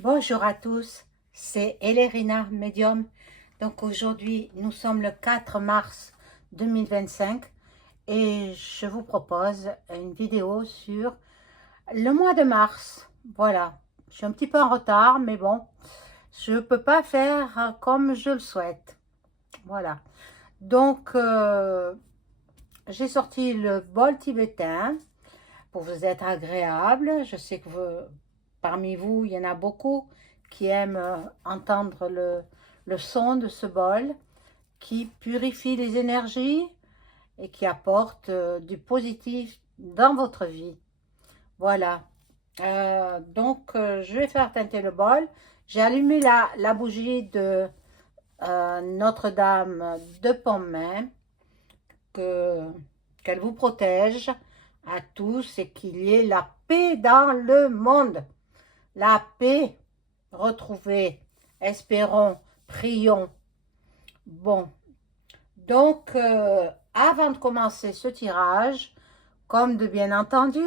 Bonjour à tous, c'est Elérina Medium. Donc aujourd'hui, nous sommes le 4 mars 2025 et je vous propose une vidéo sur le mois de mars. Voilà, je suis un petit peu en retard, mais bon, je ne peux pas faire comme je le souhaite. Voilà, donc j'ai sorti le bol tibétain pour vous être agréable. Je sais que parmi vous, il y en a beaucoup qui aiment entendre le son de ce bol qui purifie les énergies et qui apporte du positif dans votre vie. Voilà. Donc, je vais faire teinter le bol. J'ai allumé la bougie de Notre-Dame de Pontmain, qu'elle vous protège à tous et qu'il y ait la paix dans le monde. La paix retrouvée. Espérons, prions. Bon, donc, avant de commencer ce tirage, comme de bien entendu,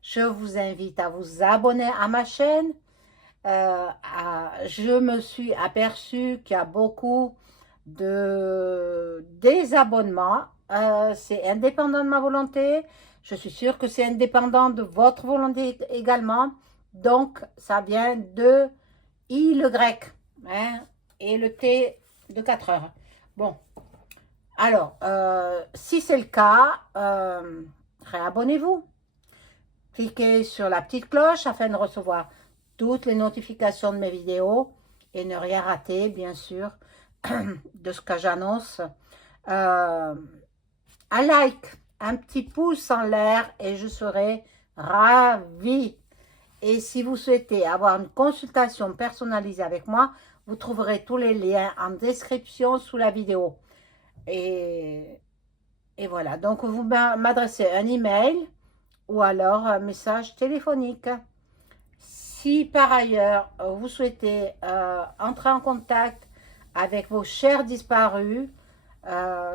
je vous invite à vous abonner à ma chaîne. Je me suis aperçue qu'il y a beaucoup de désabonnements. C'est indépendant de ma volonté. Je suis sûre que c'est indépendant de votre volonté également. Donc, ça vient de I, le grec, hein, et le T de 4 heures. Bon, alors, si c'est le cas, réabonnez-vous. Cliquez sur la petite cloche afin de recevoir toutes les notifications de mes vidéos et ne rien rater, bien sûr, de ce que j'annonce. Un like, un petit pouce en l'air et je serai ravie. Et si vous souhaitez avoir une consultation personnalisée avec moi, vous trouverez tous les liens en description sous la vidéo. Et, et voilà, donc vous m'adressez un email ou alors un message téléphonique. Si par ailleurs vous souhaitez entrer en contact avec vos chers disparus,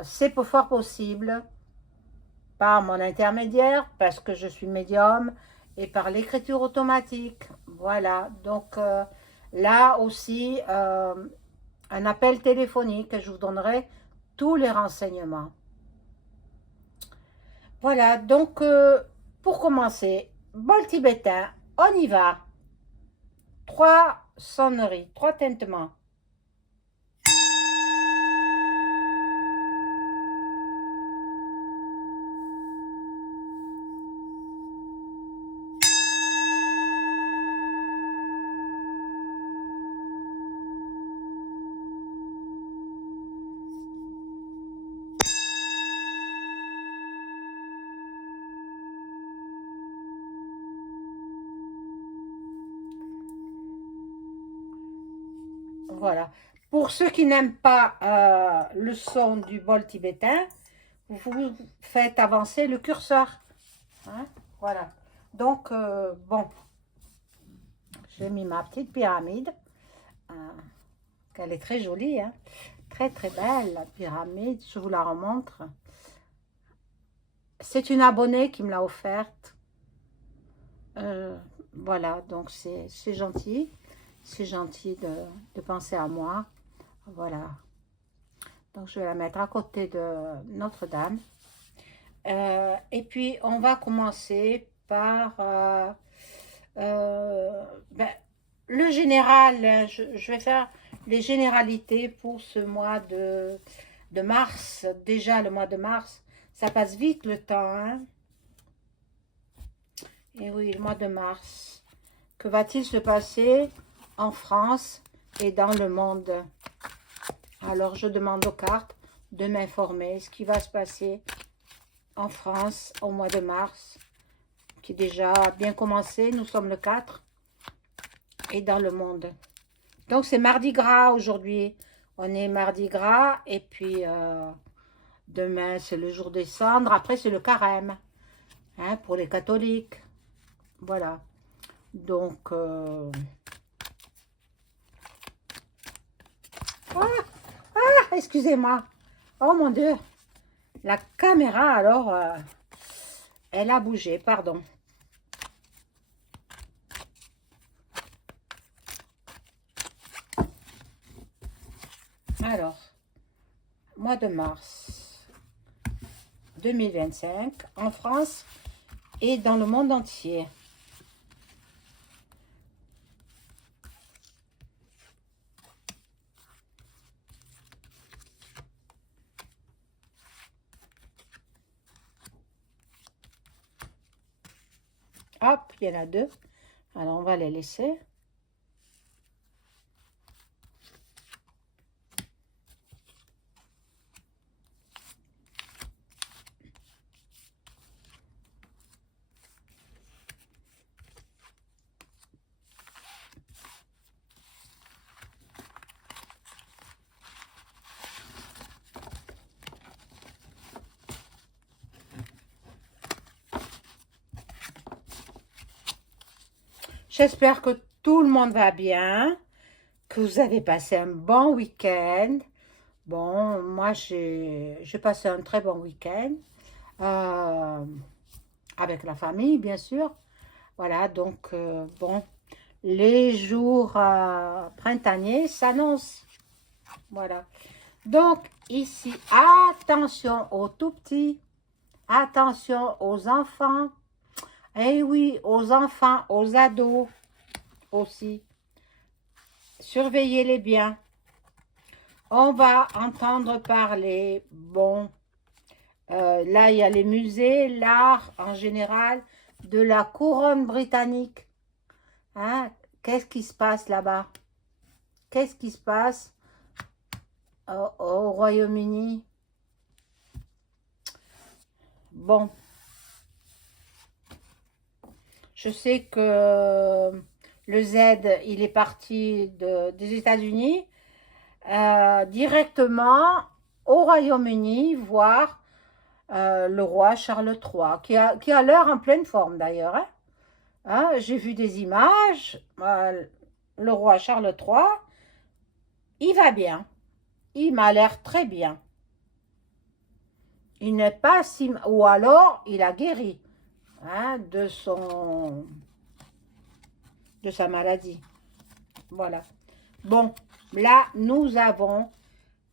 c'est fort possible par mon intermédiaire parce que je suis médium et par l'écriture automatique. Voilà, donc là aussi, un appel téléphonique, je vous donnerai tous les renseignements. Voilà, donc pour commencer, bol tibétain, on y va. 3 sonneries, 3 tintements. Voilà. Pour ceux qui n'aiment pas le son du bol tibétain, vous faites avancer le curseur. Hein, voilà. Donc, bon, j'ai mis ma petite pyramide. Elle est très jolie, hein. Très, très belle, la pyramide. Je vous la remontre. C'est une abonnée qui me l'a offerte. Voilà, donc c'est gentil. C'est gentil de penser à moi. Voilà. Donc, je vais la mettre à côté de Notre-Dame. Et puis, on va commencer par ben, le général. Je vais faire les généralités pour ce mois de mars. Déjà, le mois de mars, ça passe vite le temps. Hein? Et oui, le mois de mars. Que va-t-il se passer en France et dans le monde? Alors, je demande aux cartes de m'informer ce qui va se passer en France au mois de mars, qui est déjà bien commencé. Nous sommes le 4 et dans le monde. Donc, c'est mardi gras aujourd'hui. On est mardi gras et puis demain, c'est le jour des cendres. Après, c'est le carême hein, pour les catholiques. Voilà. Donc, excusez-moi. Oh mon Dieu. La caméra, alors, elle a bougé, pardon. Alors, mois de mars 2025, en France et dans le monde entier. Hop, il y en a deux. Alors, on va les laisser. J'espère que tout le monde va bien, que vous avez passé un bon week-end. Bon, moi, j'ai passé un très bon week-end euh, avec la famille, bien sûr. Voilà, donc, bon, les jours printaniers s'annoncent. Voilà. Donc, ici, attention aux tout petits, attention aux enfants. Eh oui, aux enfants, aux ados aussi. Surveillez-les bien. On va entendre parler, bon, là il y a les musées, l'art en général, de la couronne britannique. Hein? Qu'est-ce qui se passe là-bas? Qu'est-ce qui se passe au Royaume-Uni? Bon, je sais que le Z, il est parti des États-Unis directement au Royaume-Uni, voir le roi Charles III, qui a l'air en pleine forme d'ailleurs. Hein? Hein, j'ai vu des images, le roi Charles III, il va bien, il m'a l'air très bien. Il n'est pas si... Ou alors, il a guéri hein, de sa maladie. Voilà. Bon, là, nous avons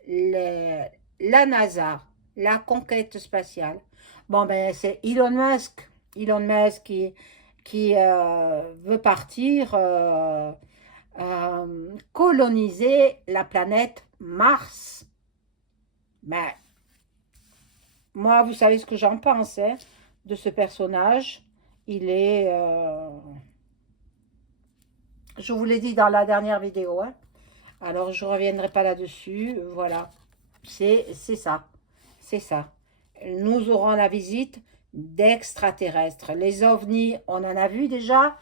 la NASA, la conquête spatiale. Bon, ben, c'est Elon Musk. Elon Musk qui veut partir coloniser la planète Mars. Ben, moi, vous savez ce que j'en pense hein, de ce personnage. Il est... je vous l'ai dit dans la dernière vidéo. Hein. Alors, je ne reviendrai pas là-dessus. Voilà. C'est ça. C'est ça. Nous aurons la visite d'extraterrestres. Les ovnis, on en a vu déjà.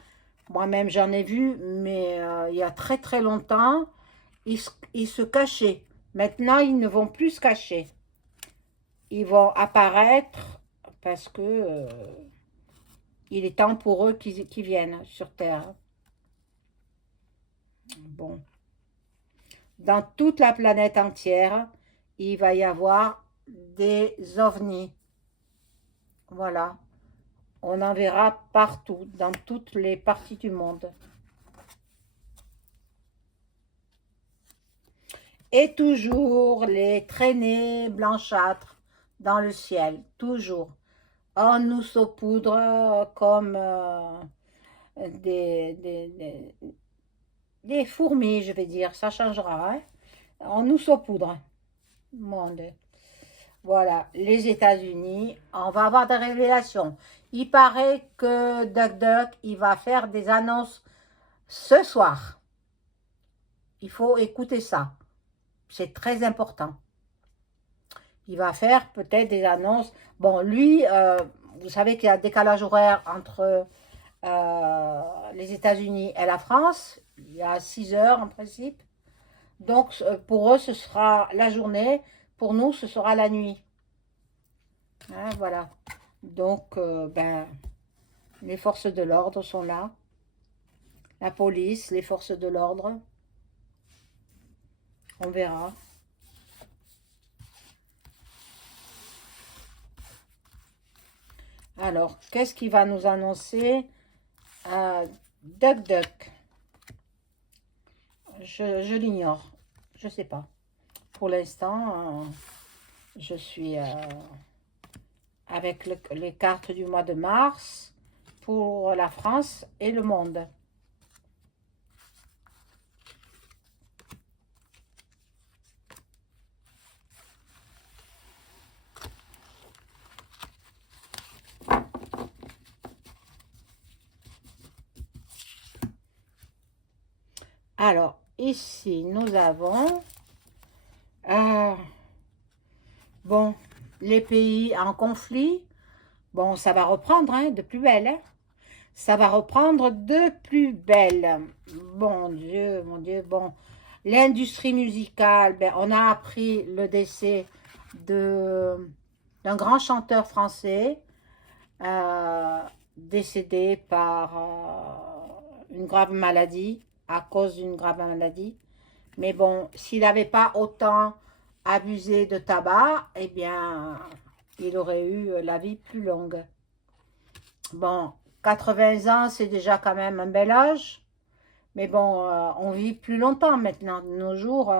Moi-même, j'en ai vu, mais il y a très très longtemps, ils se cachaient. Maintenant, ils ne vont plus se cacher. Ils vont apparaître parce que il est temps pour eux qu'ils viennent sur Terre. Bon. Dans toute la planète entière, il va y avoir des ovnis. Voilà. On en verra partout, dans toutes les parties du monde. Et toujours les traînées blanchâtres dans le ciel. Toujours. On nous saupoudre comme des fourmis, je vais dire. Ça changera. Hein? On nous saupoudre. Monde. Voilà, les États-Unis, on va avoir des révélations. Il paraît que DuckDuck, il va faire des annonces ce soir. Il faut écouter ça. C'est très important. Il va faire peut-être des annonces. Bon, lui, vous savez qu'il y a un décalage horaire entre les États-Unis et la France. Il y a 6 heures en principe. Donc, pour eux, ce sera la journée. Pour nous, ce sera la nuit. Hein, voilà. Donc, ben, les forces de l'ordre sont là. La police, les forces de l'ordre. On verra. Alors, qu'est-ce qui va nous annoncer DuckDuck. Je l'ignore. Je sais pas. pour l'instant, je suis avec les cartes du mois de mars pour la France et le monde. Alors, ici, nous avons, bon, les pays en conflit. Bon, ça va reprendre hein, de plus belle. Hein. Ça va reprendre de plus belle. Mon Dieu, bon. L'industrie musicale, ben, on a appris le décès d'un grand chanteur français euh, décédé par une grave maladie, à cause d'une grave maladie. Mais bon, s'il n'avait pas autant abusé de tabac, eh bien, il aurait eu la vie plus longue. Bon, 80 ans, c'est déjà quand même un bel âge. Mais bon, on vit plus longtemps maintenant, de nos jours.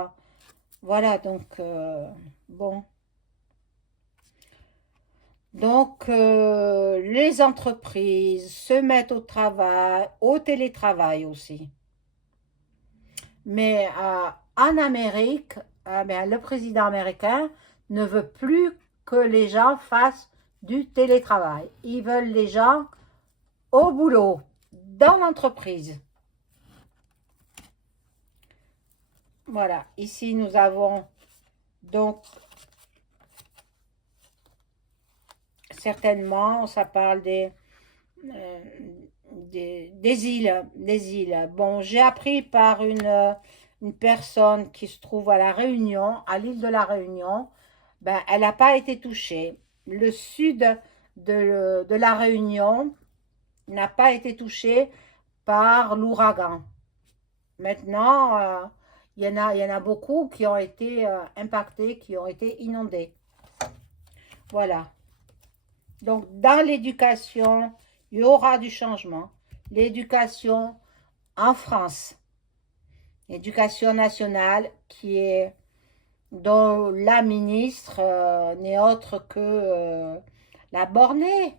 Voilà, donc, bon. Donc, les entreprises se mettent au travail, au télétravail aussi. Mais en Amérique, ben, le président américain ne veut plus que les gens fassent du télétravail. Ils veulent les gens au boulot, dans l'entreprise. Voilà, ici nous avons donc certainement, ça parle euh, des îles. Bon, j'ai appris par une personne qui se trouve à La Réunion, à l'île de La Réunion, ben, elle n'a pas été touchée. Le sud de La Réunion n'a pas été touché par l'ouragan. Maintenant, il y en a beaucoup qui ont été impactés, qui ont été inondés. Voilà. Donc, dans l'éducation, il y aura du changement. L'éducation en France, l'éducation nationale, dont la ministre n'est autre que la bornée.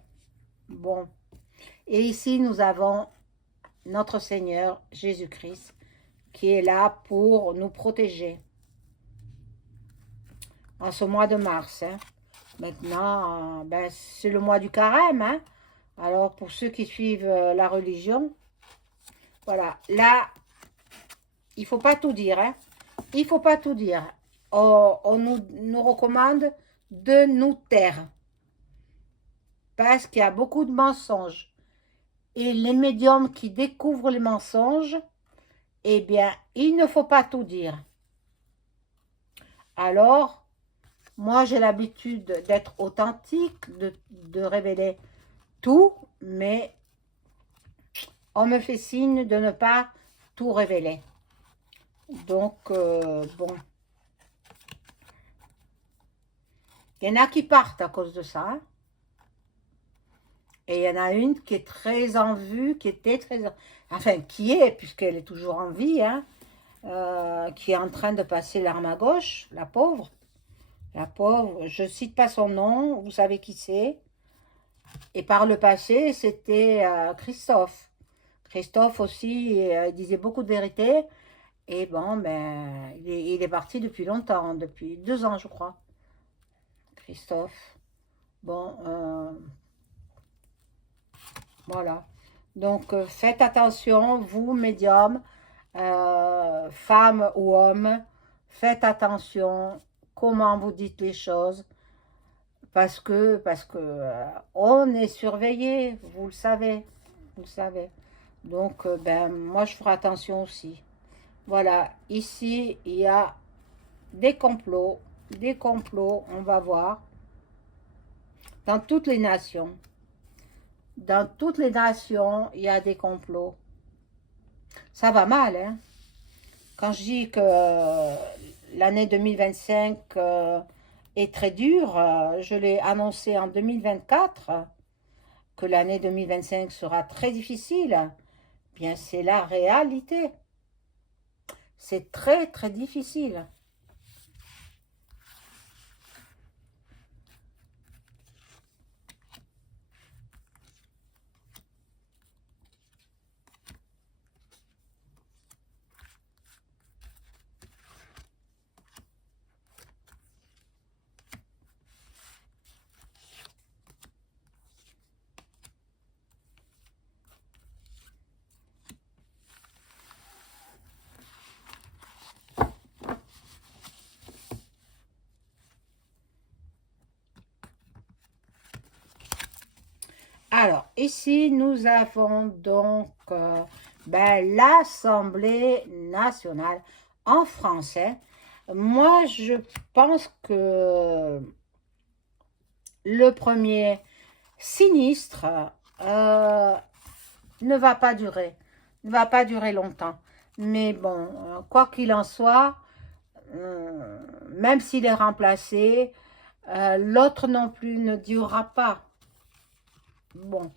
Bon. Et ici, nous avons notre Seigneur Jésus-Christ qui est là pour nous protéger en ce mois de mars. Hein. Maintenant, ben, c'est le mois du carême. Hein. Alors, pour ceux qui suivent la religion, voilà. Là, il ne faut pas tout dire. Hein. Il ne faut pas tout dire. On nous recommande de nous taire. Parce qu'il y a beaucoup de mensonges. Et les médiums qui découvrent les mensonges, eh bien, il ne faut pas tout dire. Alors, moi, j'ai l'habitude d'être authentique, de révéler tout, mais on me fait signe de ne pas tout révéler. Donc, bon. Il y en a qui partent à cause de ça. Hein. Et il y en a une qui est très en vue, qui était très... Enfin, qui est, puisqu'elle est toujours en vie, hein, qui est en train de passer l'arme à gauche, la pauvre. La pauvre, je ne cite pas son nom, vous savez qui c'est. Et par le passé, c'était Christophe. Christophe aussi, il disait beaucoup de vérité. Et bon, ben, il est parti depuis longtemps, depuis 2 ans, je crois. Christophe. Bon, voilà. Donc, faites attention, vous, médiums, femmes ou hommes, faites attention comment vous dites les choses, parce que on est surveillé, vous le savez, Donc, ben, moi, je ferai attention aussi. Voilà, ici, il y a des complots, on va voir, dans toutes les nations. Dans toutes les nations, il y a des complots. Ça va mal, hein? Quand je dis que l'année 2025 est très dure, je l'ai annoncé en 2024, que l'année 2025 sera très difficile. Bien, c'est la réalité. C'est très, très difficile. ici, nous avons donc l'Assemblée nationale en français. Moi, je pense que le premier sinistre euh, ne va pas durer longtemps. Mais bon, quoi qu'il en soit, même s'il est remplacé, l'autre non plus ne durera pas. Bon,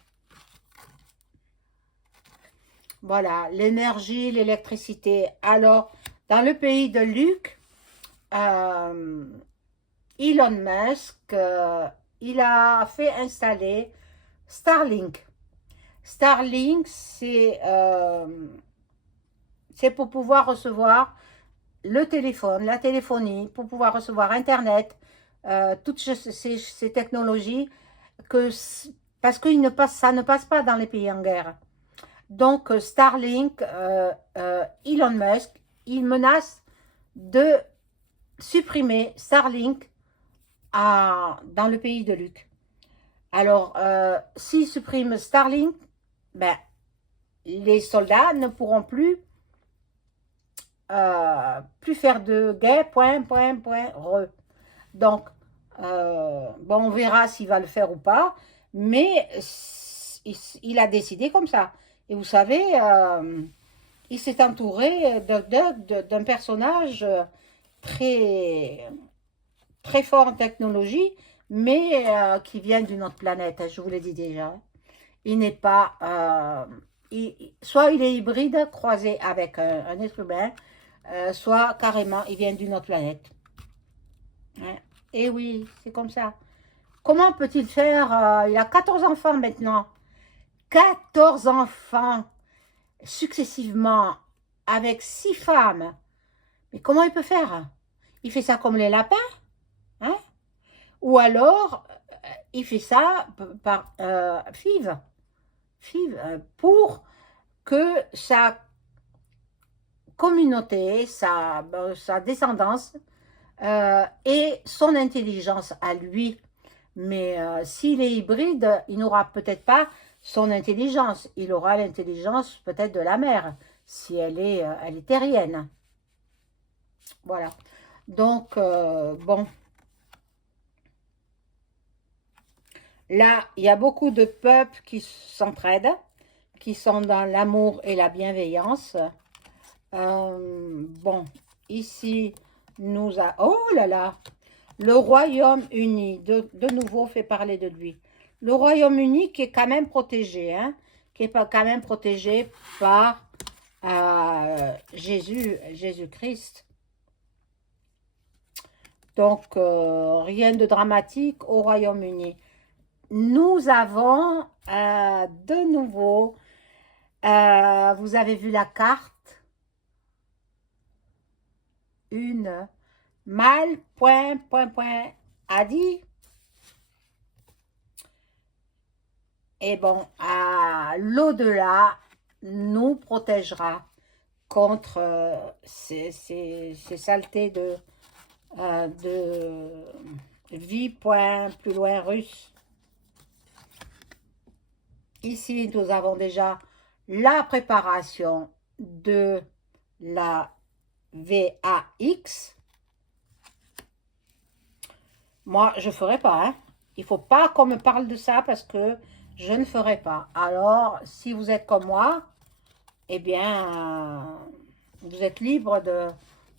voilà, l'énergie, l'électricité. Alors, dans le pays de Luc, euh, Elon Musk, il a fait installer Starlink. Starlink, c'est pour pouvoir recevoir le téléphone, la téléphonie, pour pouvoir recevoir Internet, toutes ces technologies, que, parce que ça ne passe pas dans les pays en guerre. Donc, Starlink, Elon Musk, il menace de supprimer Starlink dans le pays de Luc. Alors, s'il supprime Starlink, ben, les soldats ne pourront plus faire de guet, point, point, point, re. Donc, bon, on verra s'il va le faire ou pas, mais il a décidé comme ça. Et vous savez, il s'est entouré d'un personnage très, très fort en technologie, mais qui vient d'une autre planète, je vous l'ai dit déjà. Il n'est pas... soit il est hybride, croisé avec un être humain, soit carrément, il vient d'une autre planète. Hein. Et oui, c'est comme ça. Comment peut-il faire il a 14 enfants maintenant. 14 enfants successivement avec 6 femmes. Mais comment il peut faire? Il fait ça comme les lapins, hein? Ou alors, il fait ça par FIV, pour que sa communauté, sa descendance et son intelligence à lui. Mais s'il est hybride, il n'aura peut-être pas son intelligence. Il aura l'intelligence peut-être de la mère, si elle est terrienne. Voilà. Donc, bon. Là, il y a beaucoup de peuples qui s'entraident, qui sont dans l'amour et la bienveillance. Bon, ici, oh là là, le Royaume-Uni, de nouveau, fait parler de lui. Le Royaume-Uni qui est quand même protégé, hein, qui est pas quand même protégé par Jésus-Christ. Donc, rien de dramatique au Royaume-Uni. Nous avons de nouveau, vous avez vu la carte, une mal, point, point, point, a dit. Et bon, l'au-delà nous protégera contre ces saletés de vie, point, plus loin, russe. Ici, nous avons déjà la préparation de la VAX. Moi, je ne ferai pas. Hein. Il ne faut pas qu'on me parle de ça parce que je ne ferai pas. Alors, si vous êtes comme moi, eh bien, vous êtes libre de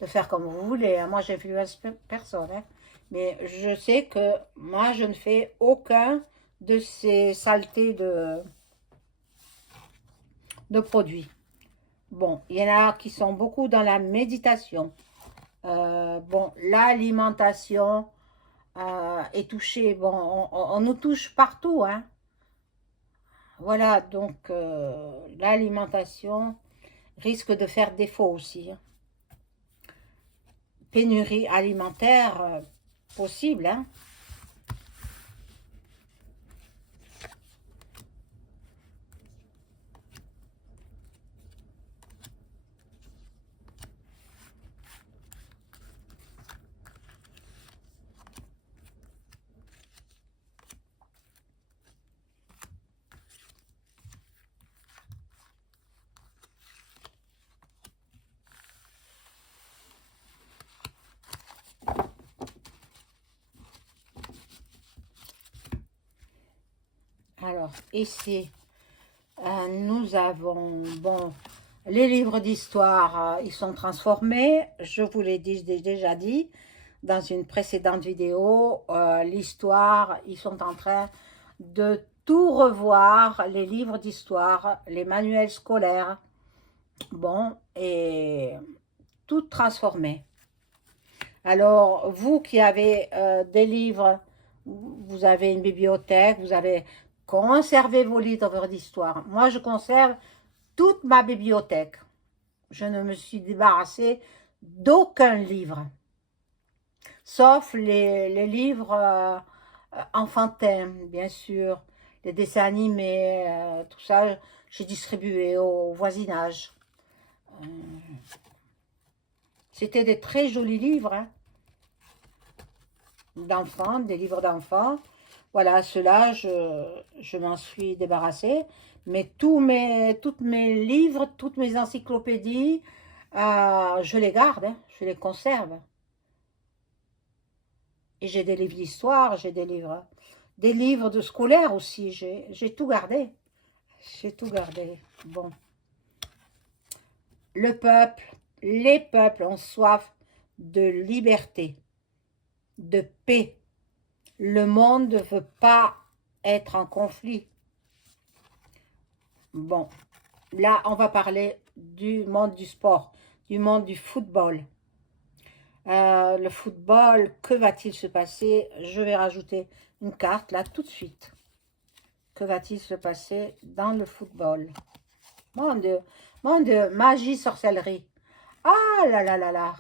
faire comme vous voulez. Hein. Moi, j'influence personne. Hein. Mais je sais que moi, je ne fais aucun de ces saletés de produits. Bon, il y en a qui sont beaucoup dans la méditation. Bon, l'alimentation est touchée. Bon, on nous touche partout. Hein. Voilà, donc l'alimentation risque de faire défaut aussi. Hein. Pénurie alimentaire possible. Hein. Alors, ici, nous avons, bon, les livres d'histoire, ils sont transformés. Je vous l'ai déjà dit dans une précédente vidéo. L'histoire, ils sont en train de tout revoir, les livres d'histoire, les manuels scolaires. Bon, et tout transformé. Alors, vous qui avez des livres, vous avez une bibliothèque, vous avez conservé vos livres d'histoire. Moi, je conserve toute ma bibliothèque. Je ne me suis débarrassée d'aucun livre, sauf les livres enfantins, bien sûr, les dessins animés, tout ça, j'ai distribué au voisinage. C'était des très jolis livres, hein, d'enfants, des livres d'enfants. Voilà, ceux-là, je m'en suis débarrassée. Mais toutes mes livres, toutes mes encyclopédies, je les garde, hein, je les conserve. Et j'ai des livres d'histoire, j'ai des livres de scolaires aussi. J'ai tout gardé. J'ai tout gardé. Bon. Le peuple, les peuples ont soif de liberté, de paix. Le monde ne veut pas être en conflit. Bon, là, on va parler du monde du sport, du monde du football. Le football, que va-t-il se passer? Je vais rajouter une carte là tout de suite. Que va-t-il se passer dans le football? Mon Dieu, magie, sorcellerie. Ah là là là là.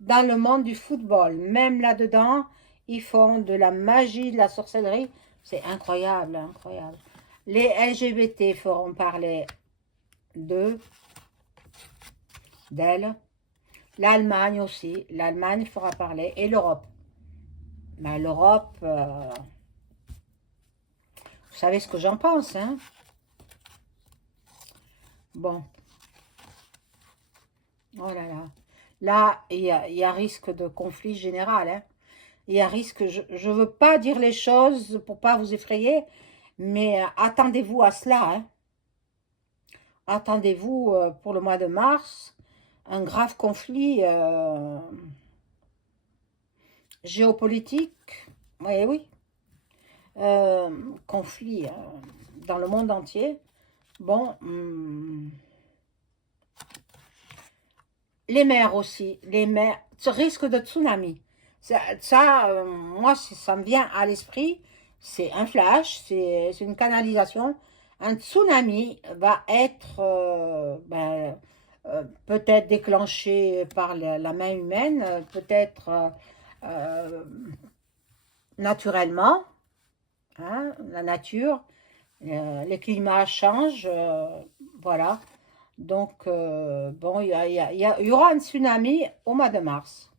Dans le monde du football, même là-dedans, ils font de la magie, de la sorcellerie. C'est incroyable, incroyable. Les LGBT feront parler d'elle. L'Allemagne aussi. L'Allemagne fera parler. Et l'Europe. Ben, l'Europe, vous savez ce que j'en pense, hein? Bon. Oh là là. Là, il y a risque de conflit général, hein? Il y a risque, je ne veux pas dire les choses pour pas vous effrayer, mais attendez-vous à cela, hein? Attendez-vous pour le mois de mars, un grave conflit géopolitique, oui, oui, conflit dans le monde entier. Bon, les mers aussi, les mers, ce risque de tsunami. Moi, ça me vient à l'esprit, c'est un flash, c'est une canalisation. Un tsunami va être peut-être déclenché par la main humaine, peut-être naturellement, hein, la nature, les climats changent, voilà. Donc, bon, il y aura un tsunami au mois de mars.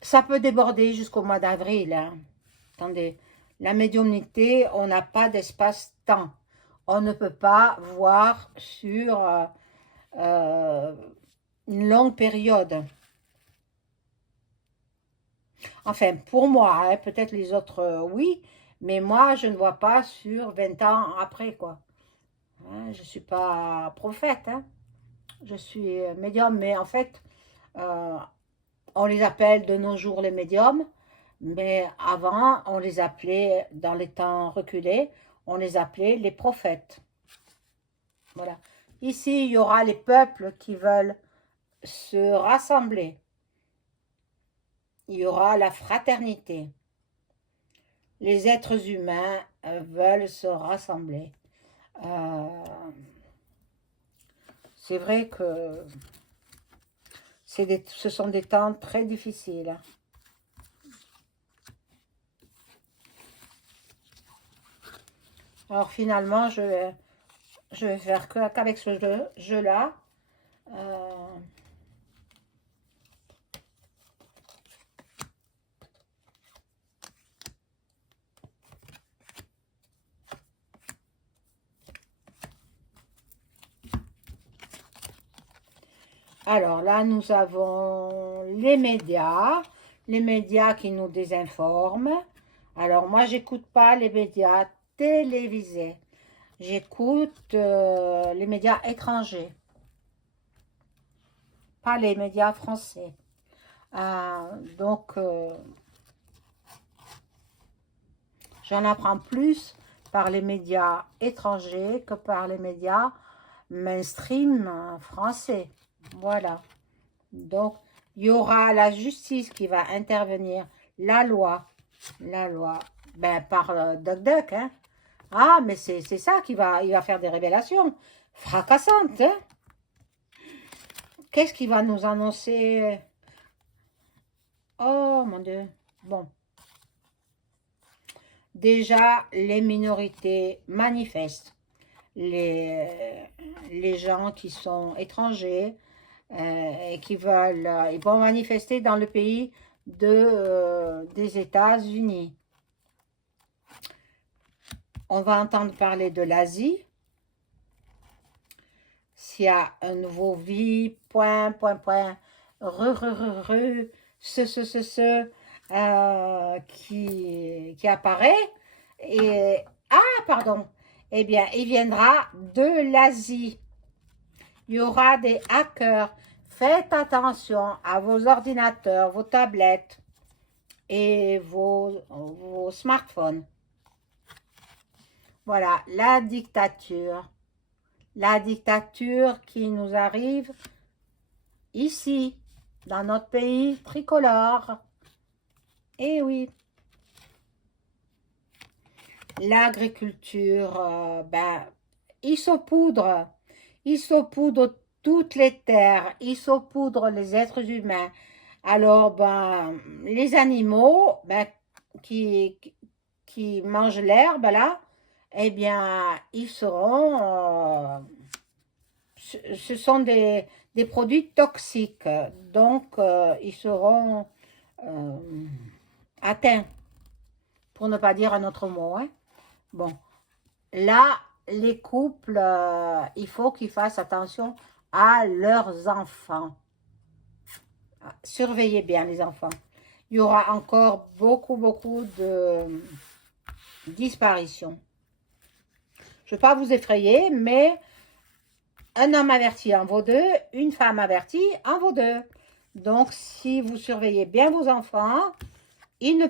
Ça peut déborder jusqu'au mois d'avril, hein. Attendez, la médiumnité, on n'a pas d'espace-temps. On ne peut pas voir sur une longue période. Enfin, pour moi, hein, peut-être les autres, oui, mais moi, je ne vois pas sur 20 ans après, quoi. Hein, je ne suis pas prophète, hein. Je suis médium, mais en fait, on les appelle de nos jours les médiums, mais avant, on les appelait, dans les temps reculés, on les appelait les prophètes. Voilà. Ici, il y aura les peuples qui veulent se rassembler. Il y aura la fraternité. Les êtres humains veulent se rassembler. C'est vrai que ce sont des temps très difficiles. Alors finalement, je vais faire qu'avec ce jeu-là. Alors là, nous avons les médias qui nous désinforment. Alors moi, j'écoute pas les médias télévisées. J'écoute les médias étrangers, pas les médias français. Donc, j'en apprends plus par les médias étrangers que par les médias mainstream français. Voilà. Donc, il y aura la justice qui va intervenir, la loi, ben, par DuckDuck, hein. Ah, mais c'est ça il va faire des révélations fracassantes, hein. Qu'est-ce qu'il va nous annoncer? Oh, mon Dieu. Bon. Déjà, les minorités manifestent. Les gens qui sont étrangers et qui veulent... ils vont manifester dans le pays des États-Unis. On va entendre parler de l'Asie. S'il y a un nouveau vie, qui apparaît. Et, pardon. Eh bien, il viendra de l'Asie. Il y aura des hackers. Faites attention à vos ordinateurs, vos tablettes et vos smartphones. Voilà, la dictature. La dictature qui nous arrive ici, dans notre pays tricolore. Eh oui. L'agriculture, ben, ils saupoudrent toutes les terres, ils saupoudrent les êtres humains. Alors, ben, les animaux ben, qui mangent l'herbe, là, eh bien, ils seront... ce sont des produits toxiques, donc ils seront atteints, pour ne pas dire un autre mot, hein. Bon, là, les couples, il faut qu'ils fassent attention à leurs enfants. Surveillez bien les enfants. Il y aura encore beaucoup de disparitions. Je ne veux pas vous effrayer, mais un homme averti en vaut deux, une femme avertie en vaut deux. Donc, si vous surveillez bien vos enfants, ils ne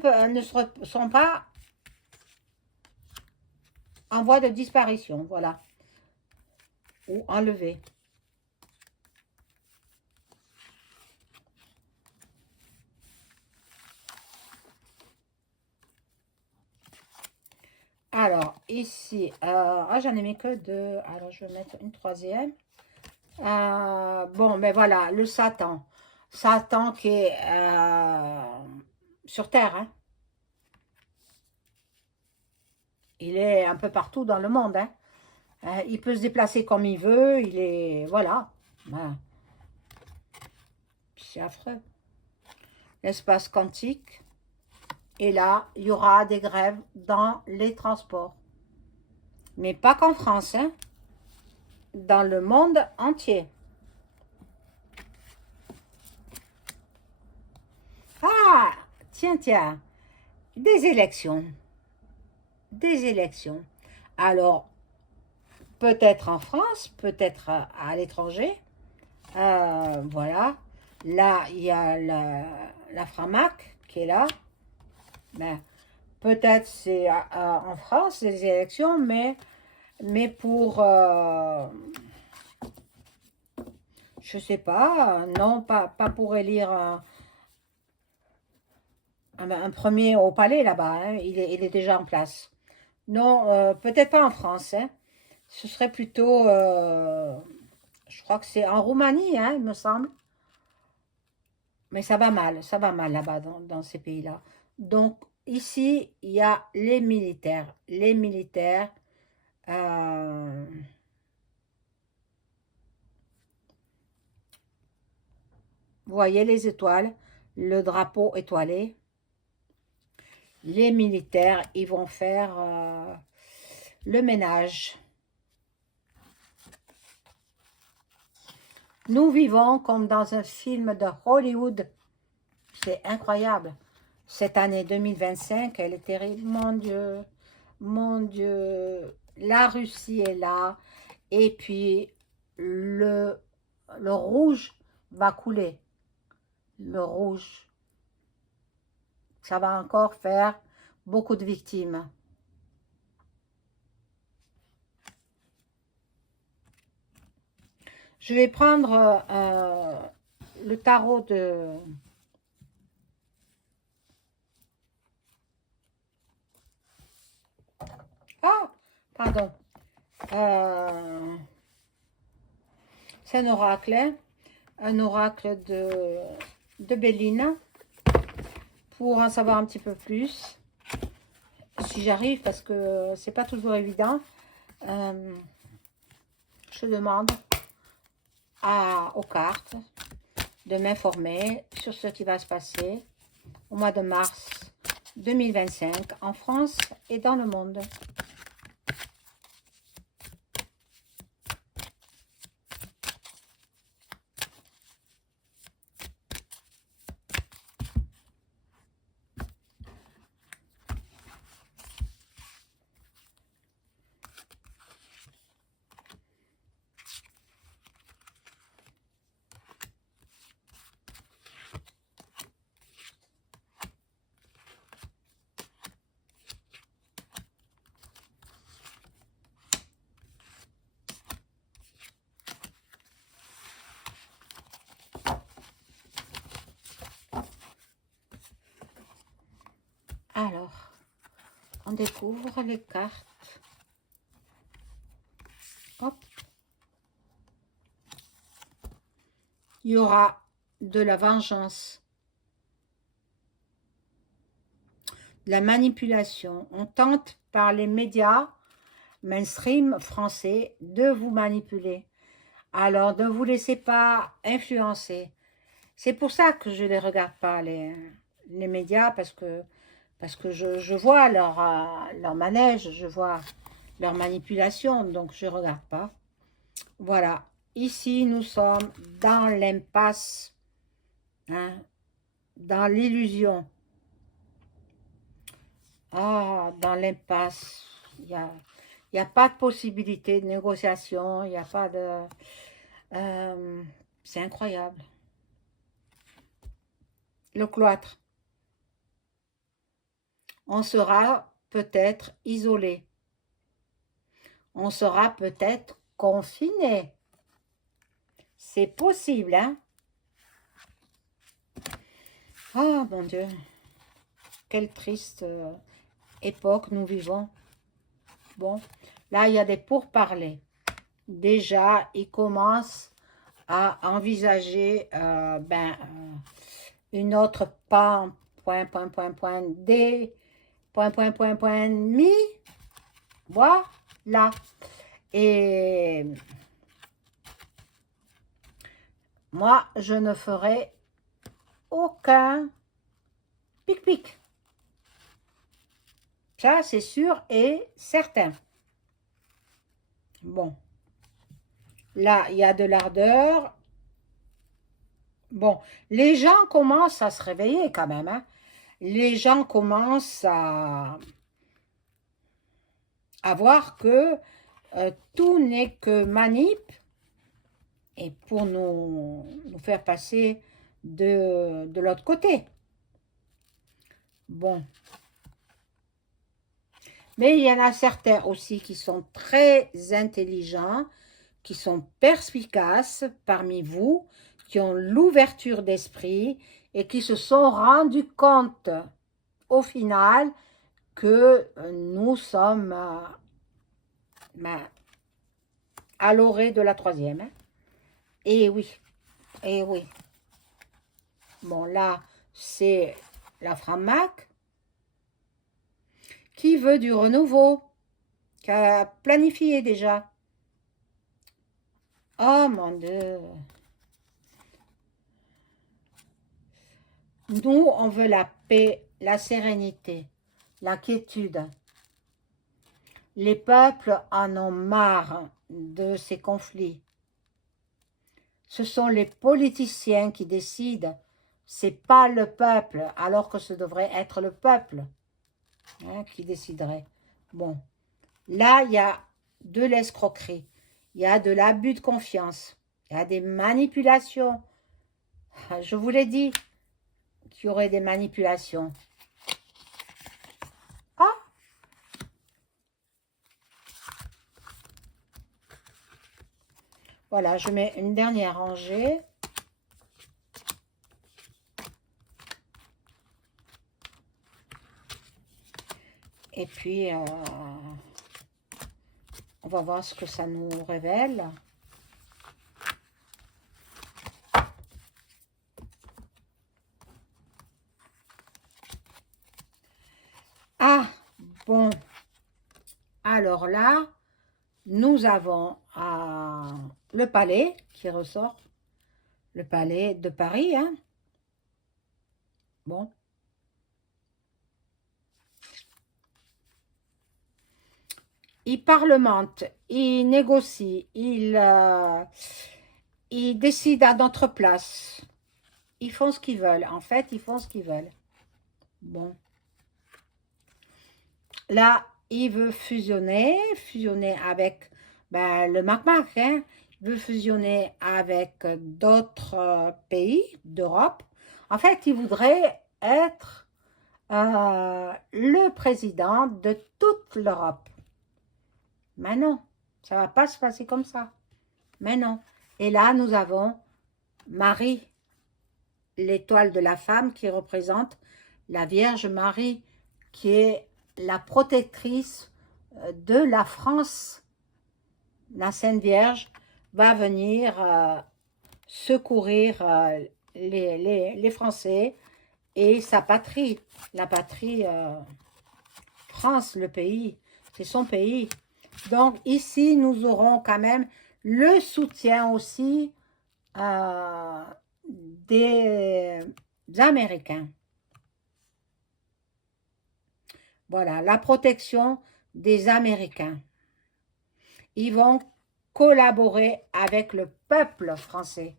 sont pas en voie de disparition, voilà, ou enlevés. Alors, ici, j'en ai mis que deux. Alors, je vais mettre une troisième. Bon, mais voilà, le Satan. Satan qui est sur Terre, hein. Il est un peu partout dans le monde, hein. Il peut se déplacer comme il veut, il est... Voilà. C'est affreux. L'espace quantique. Et là, il y aura des grèves dans les transports. Mais pas qu'en France, hein. Dans le monde entier. Ah, tiens, des élections. Des élections. Alors, peut-être en France, peut-être à l'étranger. Voilà. Là, il y a la Framac qui est là. Ben, peut-être c'est en France, les élections, mais pour... je sais pas, non, pas pour élire un premier au palais là-bas, hein, il est déjà en place. Non, peut-être pas en France, hein. Ce serait plutôt, je crois que c'est en Roumanie, hein, il me semble. Mais ça va mal là-bas dans ces pays-là. Donc ici, il y a les militaires. Les militaires, vous voyez les étoiles, le drapeau étoilé. Les militaires, ils vont faire le ménage. Nous vivons comme dans un film de Hollywood. C'est incroyable. Cette année 2025, elle est terrible. Mon Dieu. mon Dieu, la Russie est là, et puis le rouge va couler. Le rouge, ça va encore faire beaucoup de victimes. Je vais prendre le tarot de... Ah, pardon. C'est un oracle, hein? Un oracle de Béline, pour en savoir un petit peu plus, si j'arrive, parce que c'est pas toujours évident. Je demande aux cartes de m'informer sur ce qui va se passer au mois de mars 2025 en France et dans le monde. Alors, on découvre les cartes. Hop. Il y aura de la vengeance, de la manipulation. On tente par les médias mainstream français de vous manipuler. Alors, ne vous laissez pas influencer. C'est pour ça que je ne les regarde pas, les médias, parce que je vois leur manège, je vois leur manipulation, donc je ne regarde pas. Voilà, ici nous sommes dans l'impasse, hein, dans l'illusion. Ah, dans l'impasse, il y a pas de possibilité de négociation, il n'y a pas de... c'est incroyable. Le cloître. On sera peut-être isolé. On sera peut-être confiné. C'est possible, hein? Oh mon Dieu, quelle triste époque nous vivons. Bon, là, il y a des pourparlers. Déjà, ils commencent à envisager une autre des mi, voilà. Et moi, je ne ferai aucun pic-pic. Ça, c'est sûr et certain. Bon. Là, il y a de l'ardeur. Bon, les gens commencent à se réveiller quand même, hein. Les gens commencent à voir que tout n'est que manip et pour nous faire passer de l'autre côté. Bon. Mais il y en a certains aussi qui sont très intelligents, qui sont perspicaces parmi vous, qui ont l'ouverture d'esprit et qui se sont rendus compte au final que nous sommes à l'orée de la troisième. Hein. Et oui, et oui. Bon, là, c'est la Framac qui veut du renouveau, qui a planifié déjà. Oh mon Dieu. Nous, on veut la paix, la sérénité, la quiétude. Les peuples en ont marre de ces conflits. Ce sont les politiciens qui décident. C'est pas le peuple, alors que ce devrait être le peuple qui déciderait. Bon, là, il y a de l'escroquerie, il y a de l'abus de confiance, il y a des manipulations. Je vous l'ai dit qu'il y aurait des manipulations. Ah, voilà, je mets une dernière rangée. Et puis, on va voir ce que ça nous révèle. Ah, bon. Alors là, nous avons le palais qui ressort. Le palais de Paris, hein. Bon. Ils parlementent, ils négocient, ils décident à notre place. Ils font ce qu'ils veulent. En fait, ils font ce qu'ils veulent. Bon. Là, il veut fusionner avec le MacMac, hein. Il veut fusionner avec d'autres pays d'Europe. En fait, il voudrait être le président de toute l'Europe. Mais non, ça ne va pas se passer comme ça. Mais non. Et là, nous avons Marie, l'étoile de la femme qui représente la Vierge Marie, qui est la protectrice de la France. La Sainte Vierge va venir secourir les Français et sa patrie. La patrie France, le pays, c'est son pays. Donc ici, nous aurons quand même le soutien aussi des Américains. Voilà, la protection des Américains. Ils vont collaborer avec le peuple français.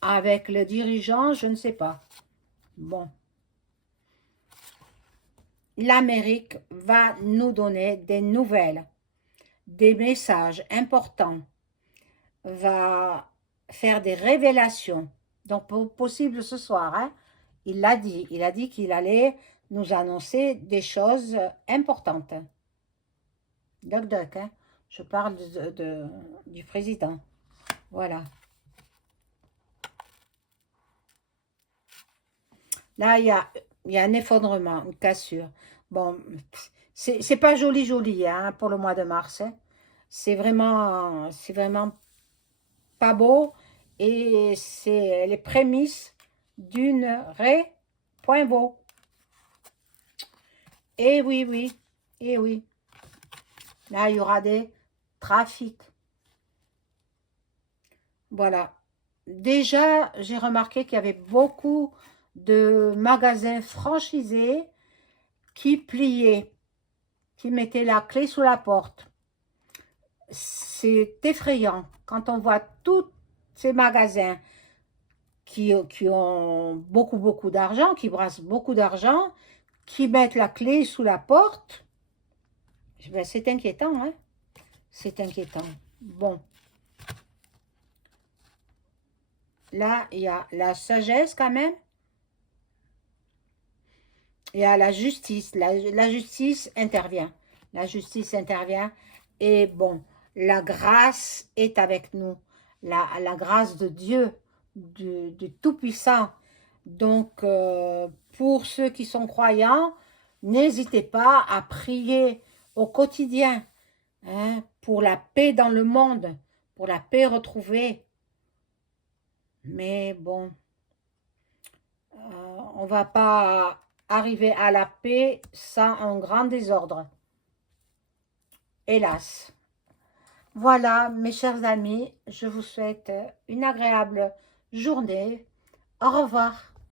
Avec le dirigeant, je ne sais pas. Bon. L'Amérique va nous donner des nouvelles, des messages importants, va faire des révélations. Donc, possible ce soir, hein? Il l'a dit. Il a dit qu'il allait nous annoncer des choses importantes. Doc, doc, hein? Je parle du président. Voilà. Là, il y a un effondrement, une cassure. Bon, c'est pas joli, hein, pour le mois de mars. Hein. C'est vraiment pas beau. Et c'est les prémices d'une point beau. Et oui, oui, et oui. Là, il y aura des trafics. Voilà. Déjà, j'ai remarqué qu'il y avait beaucoup de magasins franchisés qui pliaient, qui mettaient la clé sous la porte. C'est effrayant quand on voit tous ces magasins qui ont beaucoup d'argent, qui brassent beaucoup d'argent, qui mettent la clé sous la porte. Ben, c'est inquiétant, hein? C'est inquiétant. Bon. Là, il y a la sagesse quand même. Il y a la justice. La justice intervient. La justice intervient. Et bon, la grâce est avec nous. La grâce de Dieu, du Tout-Puissant. Donc, pour ceux qui sont croyants, n'hésitez pas à prier au quotidien, hein, pour la paix dans le monde, pour la paix retrouvée. Mais bon, on ne va pas arriver à la paix sans un grand désordre. Hélas. Voilà, mes chers amis, je vous souhaite une agréable journée. Au revoir.